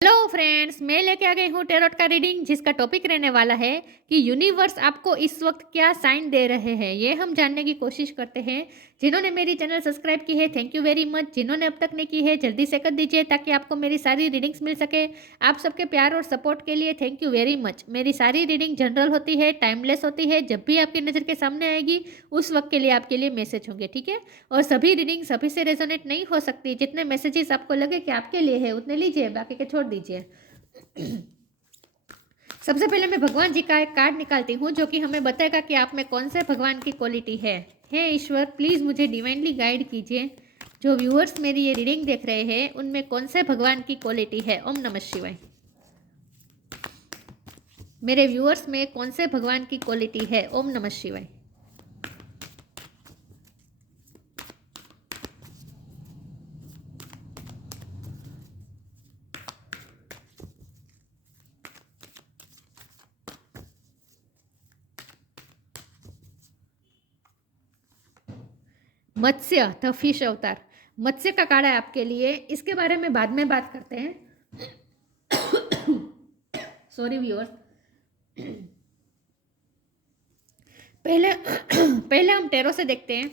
Hello friends, मैं लेके आ गई हूँ टेरोट का रीडिंग जिसका टॉपिक रहने वाला है कि यूनिवर्स आपको इस वक्त क्या साइन दे रहे हैं। ये हम जानने की कोशिश करते हैं। जिन्होंने मेरी चैनल सब्सक्राइब की है थैंक यू वेरी मच। जिन्होंने अब तक नहीं की है जल्दी से कर दीजिए ताकि आपको मेरी सारी रीडिंग्स मिल सके। आप सबके प्यार और सपोर्ट के लिए थैंक यू वेरी मच। मेरी सारी रीडिंग जनरल होती है, टाइमलेस होती है। जब भी आपकी नज़र के सामने आएगी उस वक्त के लिए आपके लिए मैसेज होंगे, ठीक है। और सभी रीडिंग सभी से रेजोनेट नहीं हो सकती। जितने मैसेजेस आपको लगे कि आपके लिए है उतने लीजिए, बाकी के छोड़ दीजिए। सबसे पहले मैं भगवान जी का एक कार्ड निकालती हूँ जो कि हमें बताएगा कि आप में कौन से भगवान की क्वालिटी है। हे ईश्वर, प्लीज़ मुझे डिवाइनली गाइड कीजिए। जो व्यूअर्स मेरी ये रीडिंग देख रहे हैं उनमें कौन से भगवान की क्वालिटी है। ओम नमः शिवाय। मेरे व्यूअर्स में कौन से भगवान की क्वालिटी है। ओम नमः शिवाय। मत्स्य द फिश अवतार, मत्स्य का कार्ड है आपके लिए। इसके बारे में बाद में बात करते हैं। Sorry viewers. पहले पहले हम टैरो से देखते हैं।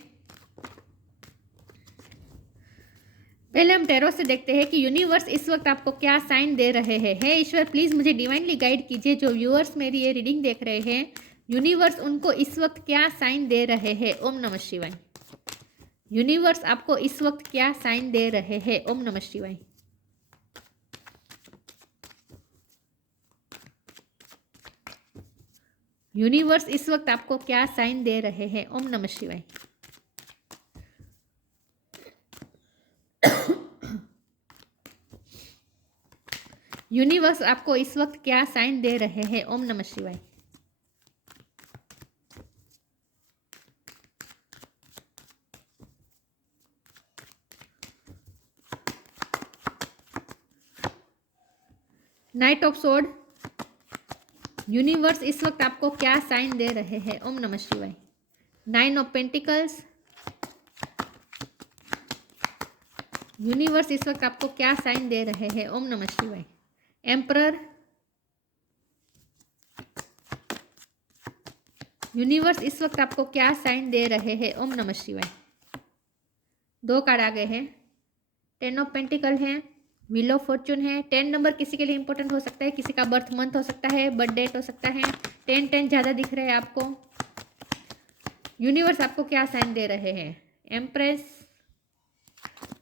हैं कि यूनिवर्स इस वक्त आपको क्या साइन दे रहे हैं। हे ईश्वर, प्लीज़ मुझे डिवाइनली गाइड कीजिए। जो व्यूअर्स मेरी ये रीडिंग देख रहे हैं यूनिवर्स उनको इस वक्त क्या साइन दे रहे हैं। ओम नमः शिवाय। यूनिवर्स आपको इस वक्त क्या साइन दे रहे हैं। ओम नमः शिवाय। यूनिवर्स इस वक्त आपको क्या साइन दे रहे हैं। ओम नमः शिवाय। यूनिवर्स आपको इस वक्त क्या साइन दे रहे हैं। ओम नमः शिवाय। नाइट ऑफ सोर्ड, यूनिवर्स इस वक्त आपको क्या साइन दे रहे हैं। ओम नमः शिवाय। नाइन ऑफ पेंटिकल्स, यूनिवर्स इस वक्त आपको क्या साइन दे रहे हैं। ओम नमः शिवाय। एम्परर, यूनिवर्स इस वक्त आपको क्या साइन दे रहे हैं। ओम नमः शिवाय। दो कार्ड आ गए हैं। टेन ऑफ पेंटिकल है, व्हील ऑफ फॉर्चून है। 10 नंबर किसी के लिए इंपॉर्टेंट हो सकता है, किसी का बर्थ मंथ हो सकता है, बर्थ डेट हो सकता है। 10 ज़्यादा दिख रहे हैं आपको। यूनिवर्स आपको क्या साइन दे रहे हैं। एम्प्रेस,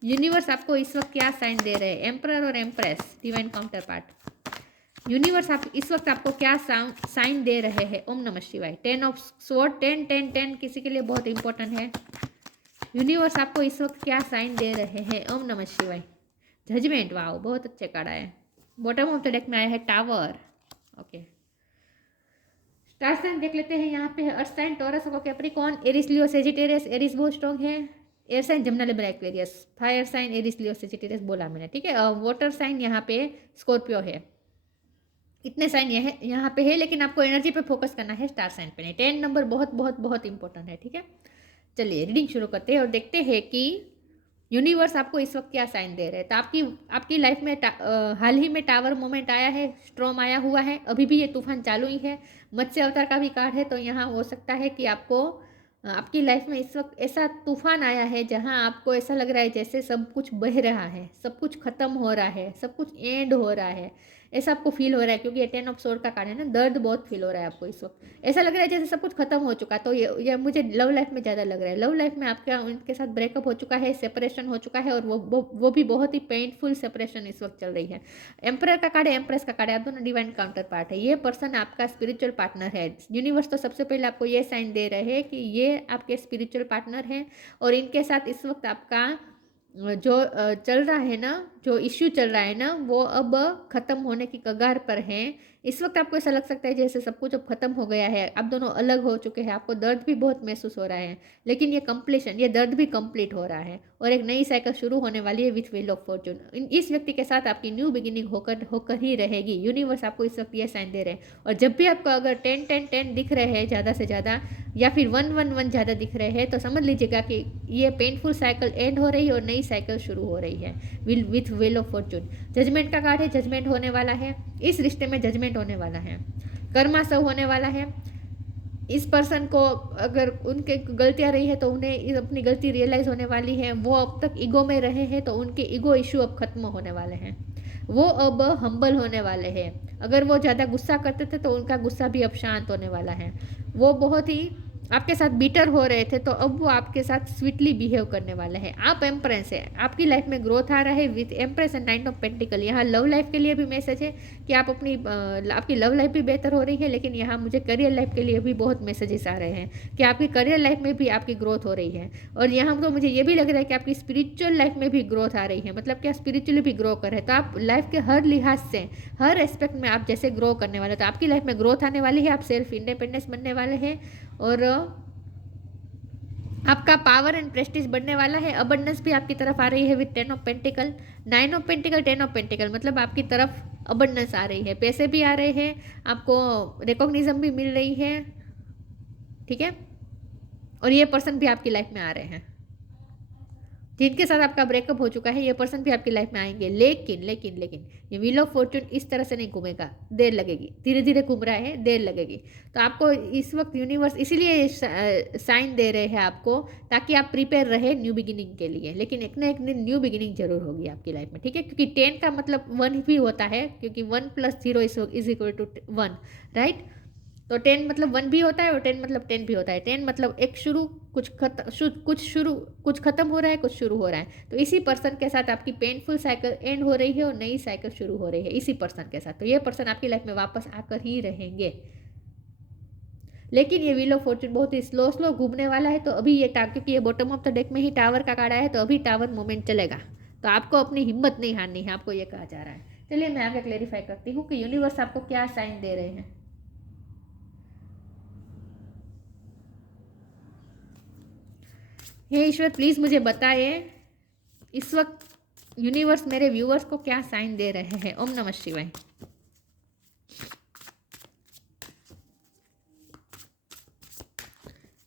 यूनिवर्स आपको इस वक्त क्या साइन दे रहे हैं। एम्परर और empress, divine counter part. Universe आप इस वक्त आपको क्या साइन दे रहे हैं। ओम नमः शिवाय। 10 ऑफ स्वॉर्ड, 10 किसी के लिए बहुत इंपॉर्टेंट है। यूनिवर्स आपको इस वक्त क्या साइन दे रहे हैं। ओम नमः शिवाय। जजमेंट, वाओ, बहुत अच्छे कार्ड आए। बॉटम ऑफ द डेक में आया है टावर। ओके, स्टार साइन देख लेते हैं। यहाँ पे earth sign, Taurus, Capricorn, Aries, Leo, Sagittarius. Aries बहुत स्ट्रॉन्ग है। Air sign Gemini, Libra, Aquarius. Fire sign Aries, Leo, Sagittarius बोला मैंने, ठीक है। वाटर साइन यहाँ पे स्कॉर्पियो है। इतने साइन यहाँ पे है, लेकिन आपको एनर्जी पे फोकस करना है, स्टार साइन पे नहीं। 10 नंबर बहुत बहुत बहुत इंपॉर्टेंट है, ठीक है। चलिए रीडिंग शुरू करते हैं और देखते हैं कि यूनिवर्स आपको इस वक्त क्या साइन दे रहे हैं। तो आपकी लाइफ में हाल ही में टावर मोमेंट आया है, स्ट्रॉम आया हुआ है, अभी भी ये तूफान चालू ही है। मत्स्य अवतार का भी कार्ड है, तो यहाँ हो सकता है कि आपको आपकी लाइफ में इस वक्त ऐसा तूफान आया है जहाँ आपको ऐसा लग रहा है जैसे सब कुछ बह रहा है, सब कुछ खत्म हो रहा है, सब कुछ एंड हो रहा है। ऐसा आपको फील हो रहा है क्योंकि ये 10 ऑफ सोर्ड का कार्ड है ना। दर्द बहुत फील हो रहा है आपको इस वक्त। ऐसा लग रहा है जैसे सब कुछ खत्म हो चुका। तो ये मुझे लव लाइफ में ज़्यादा लग रहा है। लव लाइफ में आपका उनके साथ ब्रेकअप हो चुका है, सेपरेशन हो चुका है, और वो भी बहुत ही पेनफुल सेपरेशन इस वक्त चल रही है। एम्परर का कार्ड है, एम्प्रेस का कार्ड है, आप दोनों डिवाइन काउंटर पार्ट है। ये पर्सन आपका स्पिरिचुअल पार्टनर है। यूनिवर्स तो सबसे पहले आपको ये साइन दे रहे हैं कि ये आपके स्पिरिचुअल पार्टनर हैं, और इनके साथ इस वक्त आपका जो चल रहा है ना, जो इश्यू चल रहा है ना, वो अब ख़त्म होने की कगार पर है। इस वक्त आपको ऐसा लग सकता है जैसे सब कुछ अब खत्म हो गया है, आप दोनों अलग हो चुके हैं, आपको दर्द भी बहुत महसूस हो रहा है, लेकिन ये कंप्लीशन, ये दर्द भी कंप्लीट हो रहा है, और एक नई साइकिल शुरू होने वाली है विथ व्हील ऑफ फॉर्चून। इस व्यक्ति के साथ आपकी न्यू बिगिनिंग होकर ही रहेगी। यूनिवर्स आपको इस वक्त ये साइन दे रहे हैं। और जब भी आपको अगर 10 दिख रहे हैं ज़्यादा से ज़्यादा, या फिर 1 ज़्यादा दिख रहे हैं, तो समझ लीजिएगा कि ये पेनफुल साइकिल एंड हो रही है और नई साइकिल शुरू हो रही है with wheel of fortune. Judgment का कार्ड है, जजमेंट होने वाला है, इस रिश्ते में जजमेंट होने वाला है, कर्मा सब होने वाला है। इस पर्सन को अगर उनके गलतियां रही है तो उन्हें अपनी गलती रियलाइज होने वाली है। वो अब तक ईगो में रहे हैं तो उनके ईगो इशू अब खत्म होने वाले हैं। वो अब हम्बल होने वाले हैं। अगर वो ज़्यादा गुस्सा करते थे तो उनका गुस्सा भी अब शांत होने वाला है। वो बहुत ही आपके साथ बीटर हो रहे थे तो अब वो आपके साथ स्वीटली बिहेव करने वाले हैं। आप एम्प्रेस है, आपकी लाइफ में ग्रोथ आ रहा है with empress and 9 of pentacle. यहाँ लव लाइफ के लिए भी मैसेज है कि आप आपकी लव लाइफ भी बेहतर हो रही है, लेकिन यहाँ मुझे करियर लाइफ के लिए भी बहुत मैसेजेस आ रहे हैं कि आपकी करियर लाइफ में भी आपकी ग्रोथ हो रही है। और यहाँ तो मुझे ये भी लग रहा है कि आपकी स्पिरिचुअल लाइफ में भी ग्रोथ आ रही है, मतलब कि आप स्पिरिचुअली भी ग्रो कर रहे हैं। तो आप लाइफ के हर लिहाज से, हर एस्पेक्ट में आप जैसे ग्रो करने वाले, तो आपकी लाइफ में ग्रोथ आने वाली है। आप सेल्फ इंडिपेंडेंस बनने वाले हैं और आपका पावर एंड प्रेस्टीज बढ़ने वाला है। अबंडेंस भी आपकी तरफ आ रही है with 10 of pentacle, 9 of pentacle, 10 of pentacle, मतलब आपकी तरफ अबंडेंस आ रही है, पैसे भी आ रहे हैं, आपको रिकॉग्निशन भी मिल रही है, ठीक है। और ये पर्सन भी आपकी लाइफ में आ रहे हैं। जिनके साथ आपका ब्रेकअप हो चुका है ये पर्सन भी आपकी लाइफ में आएंगे, लेकिन लेकिन लेकिन ये व्हील ऑफ फॉर्चून इस तरह से नहीं घूमेगा, देर लगेगी, धीरे धीरे घूम रहा है, देर लगेगी। तो आपको इस वक्त यूनिवर्स इसीलिए साइन दे रहे हैं आपको, ताकि आप प्रिपेयर रहे न्यू बिगिनिंग के लिए। लेकिन एक ना एक दिन न्यू बिगिनिंग जरूर होगी आपकी लाइफ में, ठीक है। क्योंकि 10 का मतलब 1 भी होता है, क्योंकि 1 + 0 इज इक्वल टू 1, राइट। तो 10 मतलब 1 भी होता है और 10 मतलब 10 भी होता है। 10 मतलब एक शुरू, कुछ खत्म हो रहा है, कुछ शुरू हो रहा है। तो इसी पर्सन के साथ आपकी पेनफुल साइकिल एंड हो रही है और नई साइकिल शुरू हो रही है इसी पर्सन के साथ। तो ये पर्सन आपकी लाइफ में वापस आकर ही रहेंगे, लेकिन ये व्हील ऑफ फॉर्चून बहुत ही स्लो स्लो घूमने वाला है। तो अभी ये क्योंकि ये बॉटम ऑफ द डेक में ही टावर का कार्ड आया है, तो अभी टावर मोमेंट चलेगा। तो आपको अपनी हिम्मत नहीं हारनी है, आपको ये कहा जा रहा है। चलिए मैं आगे क्लेरिफाई करती हूँ कि यूनिवर्स आपको क्या साइन दे रहे हैं। हे ईश्वर प्लीज़ मुझे बताइए इस वक्त यूनिवर्स मेरे व्यूअर्स को क्या साइन दे रहे हैं। ओम नमः शिवाय।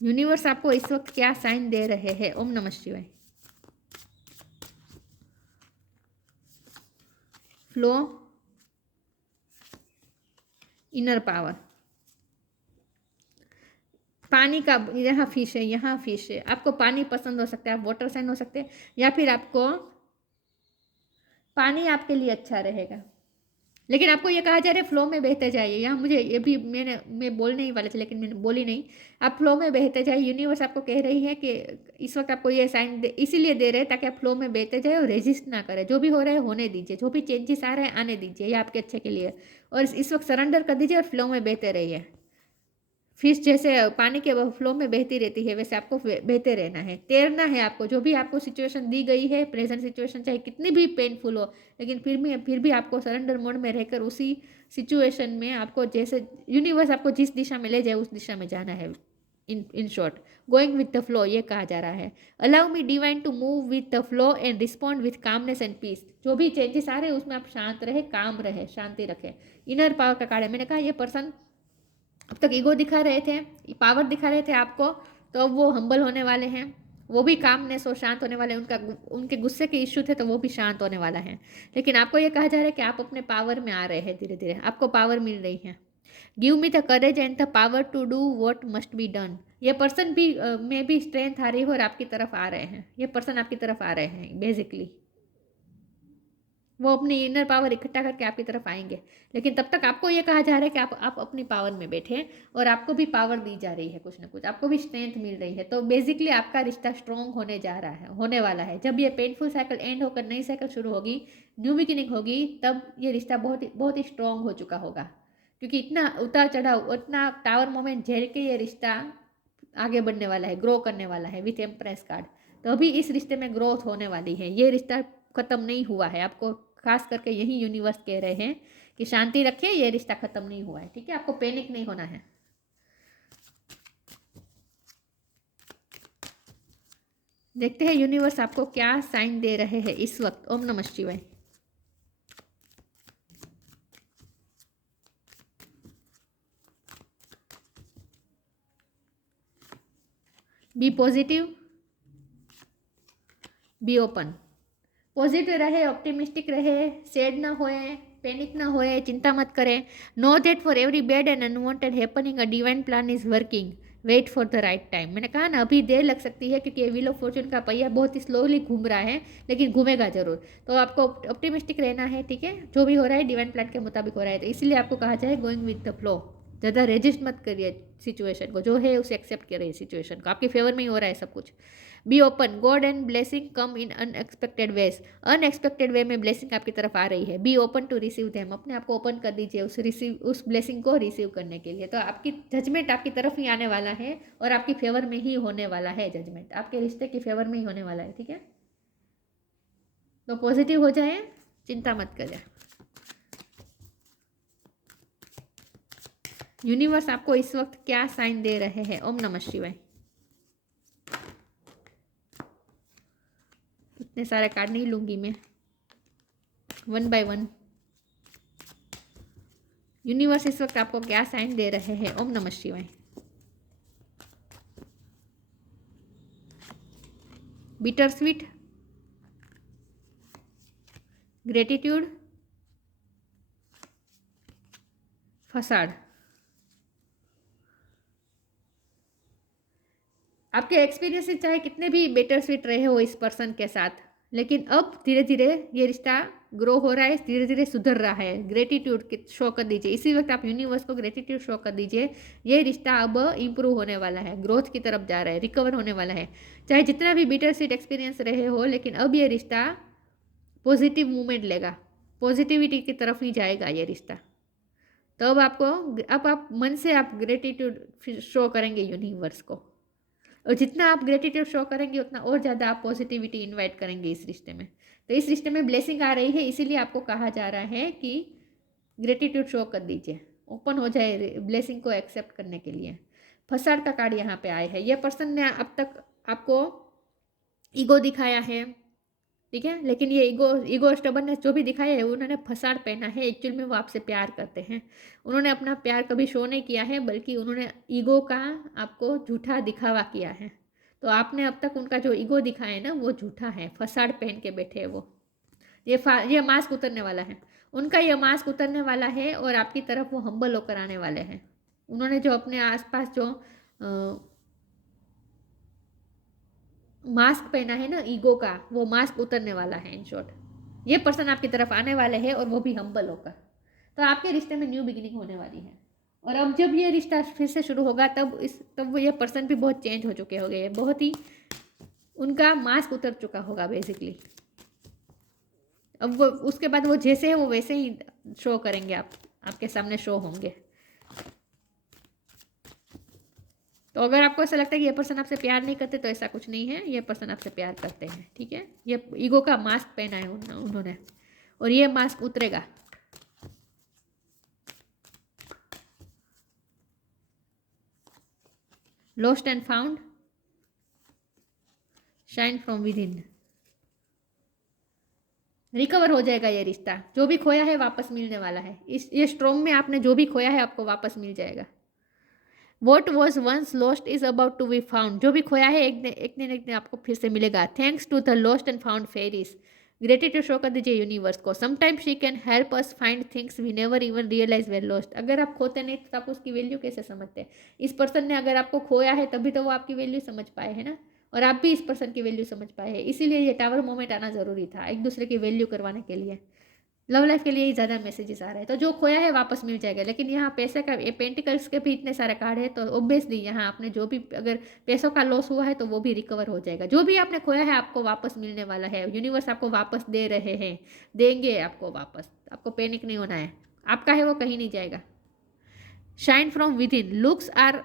यूनिवर्स आपको इस वक्त क्या साइन दे रहे हैं। ओम नमः शिवाय। फ्लो, इनर पावर, पानी का, यहाँ फिश है, यहाँ फिश है। आपको पानी पसंद हो सकता है, आप वाटर साइन हो सकते हैं, या फिर आपको पानी आपके लिए अच्छा रहेगा। लेकिन आपको ये कहा जा रहा है फ्लो में बहते जाइए। यहाँ मुझे ये भी मैं बोलने ही वाले थे लेकिन मैंने बोली नहीं। आप फ्लो में बहते जाइए। यूनिवर्स आपको कह रही है कि इस वक्त आपको ये साइन इसीलिए दे रहे हैं ताकि आप फ्लो में बहते जाए और रेजिस्ट ना करें। जो भी हो रहा है होने दीजिए, जो भी चेंजेस आ रहे हैं आने दीजिए, ये आपके अच्छे के लिए। और इस वक्त सरेंडर कर दीजिए और फ्लो में बहते रहिए। फिश जैसे पानी के फ्लो में बहती रहती है, वैसे आपको बहते रहना है, तैरना है आपको। जो भी आपको सिचुएशन दी गई है, प्रेजेंट सिचुएशन चाहे कितनी भी पेनफुल हो, लेकिन फिर भी आपको सरेंडर मोड में रहकर उसी सिचुएशन में आपको जैसे यूनिवर्स आपको जिस दिशा में ले जाए उस दिशा में जाना है। In short going with the flow ये कहा जा रहा है। Allow me divine to move with the flow and respond with calmness and peace. जो भी चेंजेस आ रहे हैं उसमें आप शांत रहे, काम रहे, शांति रखें। इनर पावर का कार्ड है। मैंने कहा ये पर्सन अब तक ईगो दिखा रहे थे, पावर दिखा रहे थे आपको, तो अब वो हम्बल होने वाले हैं। वो भी कामनेस और शांत होने वाले हैं। उनके गुस्से के इश्यू थे तो वो भी शांत होने वाला है। लेकिन आपको ये कहा जा रहा है कि आप अपने पावर में आ रहे हैं, धीरे धीरे आपको पावर मिल रही है। Give me the courage and the power to do what must be done. ये पर्सन भी में भी स्ट्रेंथ आ रही है और आपकी तरफ आ रहे हैं। ये पर्सन आपकी तरफ आ रहे हैं बेसिकली। वो अपनी इनर पावर इकट्ठा करके आपकी तरफ आएंगे। लेकिन तब तक आपको ये कहा जा रहा है कि आप अपनी पावर में बैठे और आपको भी पावर दी जा रही है, कुछ ना कुछ आपको भी स्ट्रेंथ मिल रही है। तो बेसिकली आपका रिश्ता स्ट्रॉन्ग होने जा रहा है, होने वाला है। जब ये पेनफुल साइकिल एंड होकर नई साइकिल शुरू होगी, न्यू बिगिनिंग होगी, तब ये रिश्ता बहुत ही स्ट्रॉन्ग हो चुका होगा। क्योंकि इतना उतार चढ़ाव, इतना टावर मोमेंट झेल के ये रिश्ता आगे बढ़ने वाला है, ग्रो करने वाला है विथ एम्प्रेस कार्ड। तो अभी इस रिश्ते में ग्रोथ होने वाली है। ये रिश्ता खत्म नहीं हुआ है। आपको खास करके यही यूनिवर्स कह रहे हैं कि शांति रखिए, ये रिश्ता खत्म नहीं हुआ है, ठीक है। आपको पैनिक नहीं होना है। देखते हैं यूनिवर्स आपको क्या साइन दे रहे हैं इस वक्त। ओम नमः शिवाय। Be positive, be open. Positive रहे, ऑप्टिमिस्टिक रहे, सैड ना होए, पैनिक ना होए, चिंता मत करें. Know that for every bad and unwanted happening a divine plan is working. Wait for the right time. मैंने कहा ना अभी देर लग सकती है क्योंकि व्हील ऑफ फॉर्चून का पहिया बहुत ही स्लोली घूम रहा है, लेकिन घूमेगा जरूर. तो आपको ऑप्टिमिस्टिक रहना है, ठीक है. जो भी हो रहा है डिवाइन प्लान के मुताबिक हो रहा है, तो इसलिए आपको कहा जाए गोइंग विद द फ्लो. ज़्यादा रेजिस्ट मत करिए सिचुएशन को, जो है उसे एक्सेप्ट करिए. सिचुएशन को आपके फेवर में ही हो रहा है सब कुछ. Be open. God and blessing come in unexpected ways. Unexpected way में ब्लेसिंग आपकी तरफ आ रही है. Be open to receive them. अपने आप को ओपन कर दीजिए उस ब्लेसिंग को रिसीव करने के लिए. तो आपकी जजमेंट आपकी तरफ ही आने वाला है और आपकी फेवर में ही होने वाला है. जजमेंट आपके रिश्ते की फेवर में ही होने वाला है, ठीक है. तो पॉजिटिव हो जाए, चिंता मत करें. यूनिवर्स आपको इस वक्त क्या साइन दे रहे हैं? ओम नमः शिवाय. इतने सारे कार्ड नहीं लूंगी मैं, 1 बाय 1. यूनिवर्स इस वक्त आपको क्या साइन दे रहे हैं? ओम नमः शिवाय. Bitter sweet, gratitude, facade. आपके एक्सपीरियंस से चाहे कितने भी बेटर स्वीट रहे हो इस पर्सन के साथ, लेकिन अब धीरे धीरे ये रिश्ता ग्रो हो रहा है, धीरे धीरे सुधर रहा है. ग्रेटिट्यूड शो कर दीजिए इसी वक्त. आप यूनिवर्स को ग्रेटिट्यूड शो कर दीजिए. ये रिश्ता अब इम्प्रूव होने वाला है, ग्रोथ की तरफ जा रहा है, रिकवर होने वाला है. चाहे जितना भी बिटर स्वीट एक्सपीरियंस रहे हो, लेकिन अब ये रिश्ता पॉजिटिव मूवमेंट लेगा, पॉजिटिविटी की तरफ ही जाएगा ये रिश्ता. तो अब आप मन से आप ग्रेटिट्यूड शो करेंगे यूनिवर्स को. और जितना आप ग्रेटिट्यूड शो करेंगे उतना और ज़्यादा आप पॉजिटिविटी इनवाइट करेंगे इस रिश्ते में. तो इस रिश्ते में ब्लेसिंग आ रही है, इसीलिए आपको कहा जा रहा है कि ग्रेटिट्यूड शो कर दीजिए, ओपन हो जाए ब्लेसिंग को एक्सेप्ट करने के लिए. फसाड का कार्ड यहाँ पे आया है. ये पर्सन ने अब तक आपको ईगो दिखाया है, ठीक है, लेकिन ये ईगो स्टबर्ननेस जो भी दिखाया है उन्होंने फसाड पहना है. एक्चुअल में वो आपसे प्यार करते हैं. उन्होंने अपना प्यार कभी शो नहीं किया है, बल्कि उन्होंने ईगो का आपको झूठा दिखावा किया है. तो आपने अब तक उनका जो ईगो दिखाया है ना, वो झूठा है. फसाड पहन के बैठे हैं वो. ये मास्क उतरने वाला है. उनका ये मास्क उतरने वाला है और आपकी तरफ वो हम्बल होकर आने वाले हैं. उन्होंने जो अपने आसपास जो मास्क पहना है ना ईगो का, वो मास्क उतरने वाला है. इन शॉर्ट ये पर्सन आपकी तरफ आने वाले हैं और वो भी हम्बल होकर. तो आपके रिश्ते में न्यू बिगिनिंग होने वाली है. और अब जब ये रिश्ता फिर से शुरू होगा तब वो ये पर्सन भी बहुत चेंज हो चुके होंगे. बहुत ही उनका मास्क उतर चुका होगा बेसिकली. अब वो उसके बाद वो जैसे है वो वैसे ही शो करेंगे, आपके सामने शो होंगे. तो अगर आपको ऐसा लगता है कि ये पर्सन आपसे प्यार नहीं करते, तो ऐसा कुछ नहीं है. ये पर्सन आपसे प्यार करते हैं, ठीक है. ये ईगो का मास्क पहना है उन्होंने, और ये मास्क उतरेगा. Lost and found, shine from with in. Recover हो जाएगा ये रिश्ता. जो भी खोया है वापस मिलने वाला है. ये स्ट्रॉम में आपने जो भी खोया है आपको वापस मिल जाएगा. What was once lost is about to be found. जो भी खोया है एक दिन आपको फिर से मिलेगा. Thanks to the lost and found fairies. Gratitude show कर दीजिए यूनिवर्स को. Sometime she can help us find things we never even realize were lost. अगर आप खोते नहीं तो आप उसकी वैल्यू कैसे समझते हैं? इस पर्सन ने अगर आपको खोया है तभी तो वो आपकी वैल्यू समझ पाए है ना, और आप भी इस पर्सन की वैल्यू समझ पाए हैं. इसीलिए ये टावर मोमेंट आना जरूरी था, एक दूसरे की वैल्यू करवाने के लिए. लव लाइफ के लिए ही ज़्यादा मैसेजेस आ रहे हैं. तो जो खोया है वापस मिल जाएगा. लेकिन यहाँ पैसे का, ये पेंटिकल्स के भी इतने सारे कार्ड है, तो ऑब्वियसली यहाँ आपने जो भी अगर पैसों का लॉस हुआ है तो वो भी रिकवर हो जाएगा. जो भी आपने खोया है आपको वापस मिलने वाला है. यूनिवर्स आपको वापस दे रहे हैं, देंगे आपको वापस. आपको पैनिक नहीं होना है. आपका है वो कहीं नहीं जाएगा. Shine from within. Looks are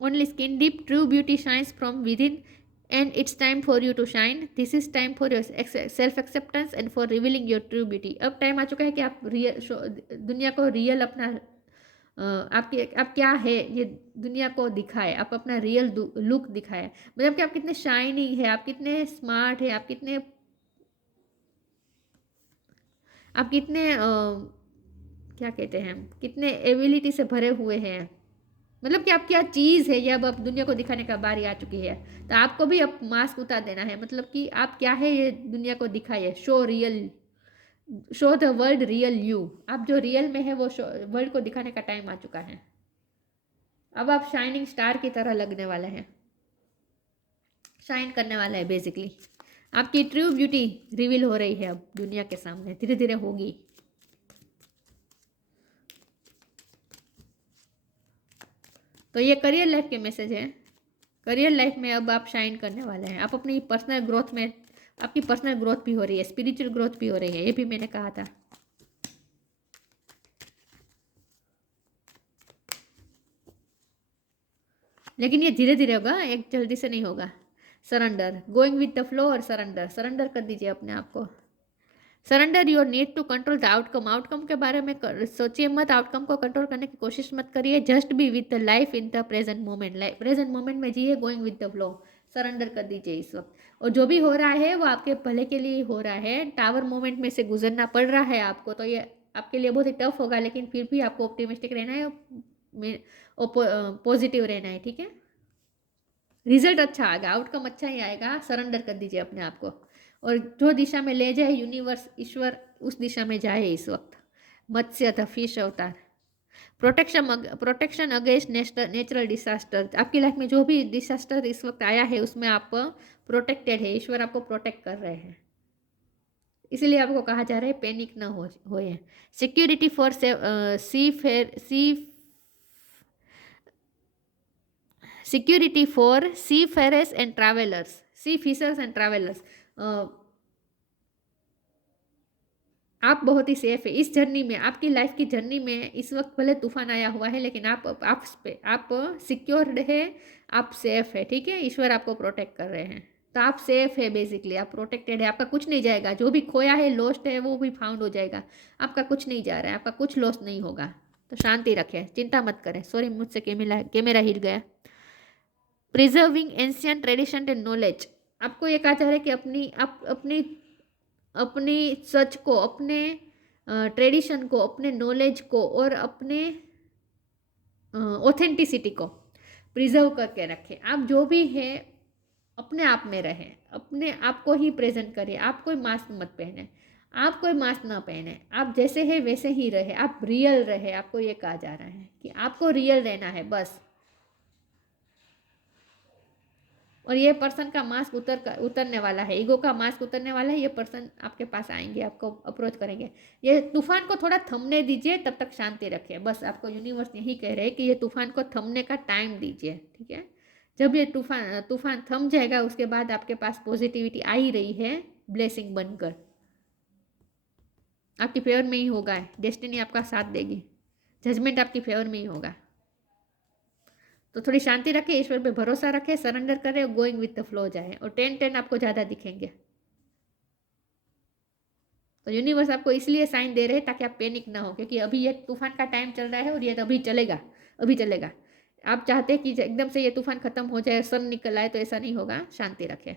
only skin deep. True beauty shines from within and it's time for you to shine. This is time for your self acceptance and for revealing your true beauty. अब time आ चुका है कि आप दुनिया को real अपना आप क्या है ये दुनिया को दिखाए. आप अपना रियल लुक दिखाए. मतलब कि आप कितने शाइनिंग है, आप कितने स्मार्ट है, आप कितने क्या कहते हैं, कितने एबिलिटी से भरे हुए हैं. मतलब कि आप क्या चीज़ है ये अब दुनिया को दिखाने का बारी आ चुकी है। तो आपको भी अब मास्क उतार देना है, मतलब कि आप क्या है ये दुनिया को दिखाइए। Show the world real you. आप जो रियल में है वो वर्ल्ड को दिखाने का टाइम आ चुका है। अब आप शाइनिंग स्टार की तरह लगने वाले हैं, शाइन करने वाला है बेसिकली। आपकी ट्रू ब्यूटी रिवील हो रही है अब दुनिया के सामने, धीरे धीरे होगी। तो ये करियर लाइफ के मैसेज है। करियर लाइफ में अब आप शाइन करने वाले हैं। आप अपनी पर्सनल ग्रोथ में, आपकी पर्सनल ग्रोथ भी हो रही है, स्पिरिचुअल ग्रोथ भी हो रही है, ये भी मैंने कहा था। लेकिन ये धीरे धीरे होगा, एक जल्दी से नहीं होगा। Surrender, going with the flow और सरेंडर, सरेंडर कर दीजिए अपने आप को। Surrender your need to control the outcome. Outcome के बारे में सोचिए मत, आउटकम को कंट्रोल करने की कोशिश मत करिए। Just be with the life in the present moment, present moment में जिए, going with the flow. Surrender कर दीजिए इस वक्त। और जो भी हो रहा है वो आपके भले के लिए हो रहा है। टावर मोमेंट में से गुजरना पड़ रहा है आपको, तो ये आपके लिए बहुत ही टफ होगा, लेकिन फिर भी आपको ऑप्टिमिस्टिक रहना है, पॉजिटिव रहना है, ठीक है। रिजल्ट अच्छा आएगा, आउटकम अच्छा ही आएगा। सरेंडर कर दीजिए अपने आप को, और जो दिशा में ले जाए यूनिवर्स, ईश्वर, उस दिशा में जाए इस वक्त। मत्स्य द फिश अवतार। Protection against natural disaster. आपकी लाइफ में जो भी डिसास्टर इस वक्त आया है उसमें आप प्रोटेक्टेड है, ईश्वर आपको प्रोटेक्ट कर रहे हैं। इसलिए आपको कहा जा रहा है पैनिक ना होए। Security for security for seafarers and travellers, sea fishers and travellers. आप बहुत ही सेफ है इस जर्नी में, आपकी लाइफ की जर्नी में। इस वक्त भले तूफान आया हुआ है, लेकिन आप सिक्योर्ड है, आप सेफ है, ठीक है। ईश्वर आपको प्रोटेक्ट कर रहे हैं, तो आप सेफ है बेसिकली, आप प्रोटेक्टेड है। आपका कुछ नहीं जाएगा, जो भी खोया है, लॉस्ट है, वो भी फाउंड हो जाएगा। आपका कुछ नहीं जा रहा है, आपका कुछ लॉस नहीं होगा। तो शांति रखें, चिंता मत करें। सॉरी, मुझसे कैमरा हिल गया। Preserving ancient tradition and knowledge. आपको ये कहा जा रहा है कि अपनी सच को, अपने ट्रेडिशन को, अपने नॉलेज को और अपने ऑथेंटिसिटी को प्रिजर्व करके रखें। आप जो भी है अपने आप में रहें, अपने आप को ही प्रेजेंट करिए। आप कोई मास्क मत पहने, आप कोई मास्क ना पहने, आप जैसे है वैसे ही रहे, आप रियल रहे। आपको ये कहा जा रहा है कि आपको रियल रहना है बस। और ये पर्सन का मास्क उतरने वाला है, ईगो का मास्क उतरने वाला है। ये पर्सन आपके पास आएंगे, आपको अप्रोच करेंगे। ये तूफान को थोड़ा थमने दीजिए, तब तक शांति रखिए। बस आपको यूनिवर्स यही कह रहे हैं कि ये तूफान को थमने का टाइम दीजिए, ठीक है। जब ये तूफान थम जाएगा, उसके बाद आपके पास पॉजिटिविटी आ ही रही है, ब्लेसिंग बनकर आपकी फेवर में ही होगा। डेस्टिनी आपका साथ देगी, जजमेंट आपकी फेवर में ही होगा। तो थोड़ी शांति रखें, ईश्वर पे भरोसा रखें, सरेंडर करें, गोइंग विथ द फ्लो जाए। और 10-10 आपको ज़्यादा दिखेंगे। तो यूनिवर्स आपको इसलिए साइन दे रहे हैं ताकि आप पैनिक ना हो, क्योंकि अभी ये तूफान का टाइम चल रहा है और ये अभी चलेगा, अभी चलेगा। आप चाहते हैं कि एकदम से ये तूफान खत्म हो जाए, सन निकल आए, तो ऐसा नहीं होगा। शांति रखें,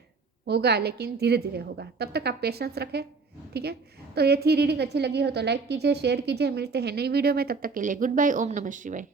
होगा लेकिन धीरे धीरे होगा। तब तक आप पेशेंस रखें, ठीक है। तो ये थी रीडिंग। अच्छी लगी हो तो लाइक कीजिए, शेयर कीजिए। मिलते हैं नई वीडियो में, तब तक के लिए गुड बाय। ओम नमः शिवाय।